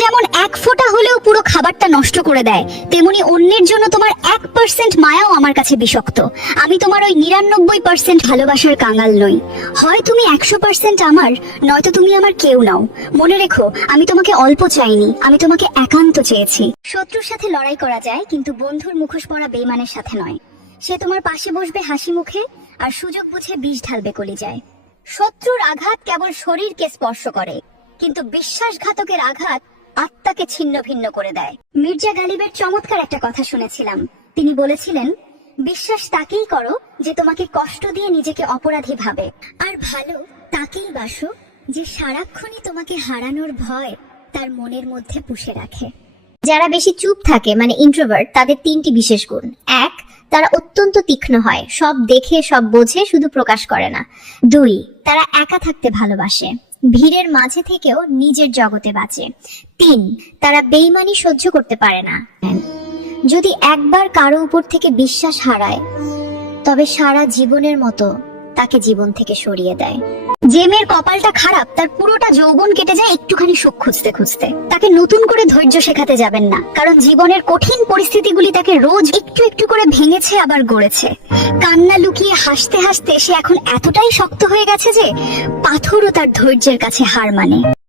যেমন এক ফোঁটা হলেও পুরো খাবারটা নষ্ট করে দেয়, তেমনি অন্যের জন্য তোমার 1% মায়াও আমার কাছে বিষাক্ত। আমি তোমার ওই 99% ভালোবাসার কাঙাল নই। হয় তুমি 100% আমার, নয়তো তুমি আমার কেউ নাও। মনে রেখো, আমি তোমাকে অল্প চাইনি, আমি তোমাকে একান্ত চেয়েছি। শত্রুর সাথে লড়াই করা যায়, কিন্তু বন্ধুর মুখোশ পরা বেঈমানের সাথে নয়। সে তোমার পাশে বসবে হাসি মুখে, আর সুযোগ বুঝে বিষ ঢালবে কলিজায়। শত্রুর আঘাত কেবল শরীরকে স্পর্শ করে, কিন্তু বিশ্বাসঘাতকের আঘাত আত্মাকে ছিন্ন ভিন্ন করে দেয়। মির্জা গালিবের চমৎকার একটা কথা শুনেছিলাম। তিনি বলেছিলেন, বিশ্বাস তাকেই করো যে তোমাকে কষ্ট দিয়ে নিজেকে অপরাধী ভাবে, আর ভালো তাকেই বাসো যে সারাক্ষণই তোমাকে হারানোর ভয় তার মনের মধ্যে পুষে রাখে। যারা বেশি চুপ থাকে মানে ইন্ট্রোভার্ট, তাদের তিনটি বিশেষ গুণ। এক, তারা অত্যন্ত তীক্ষ্ণ হয়, সব দেখে সব বোঝে, শুধু প্রকাশ করে না। দুই, তারা একা থাকতে ভালোবাসে, ভিড়ের মাঝে থেকেও নিজের জগতে বাঁচে। তিন, তারা বেইমানি সহ্য করতে পারে না। যদি একবার কারো উপর থেকে বিশ্বাস হারায়, তবে সারা জীবনের মতো তাকে জীবন থেকে সরিয়ে দেয়। যে মেয়ের কপালটা খারাপ, তার পুরোটা যৌবন কেটে যায় একটুখানি সুখ খুঁজতে খুঁজতে। তাকে নতুন করে ধৈর্য শেখাতে যাবেন না, কারণ জীবনের কঠিন পরিস্থিতিগুলি তাকে রোজ একটু একটু করে ভেঙেছে, আবার গড়েছে। কান্না লুকিয়ে হাসতে হাসতে সে এখন এতটাই শক্ত হয়ে গেছে যে পাথরও তার ধৈর্যের কাছে হার মানে।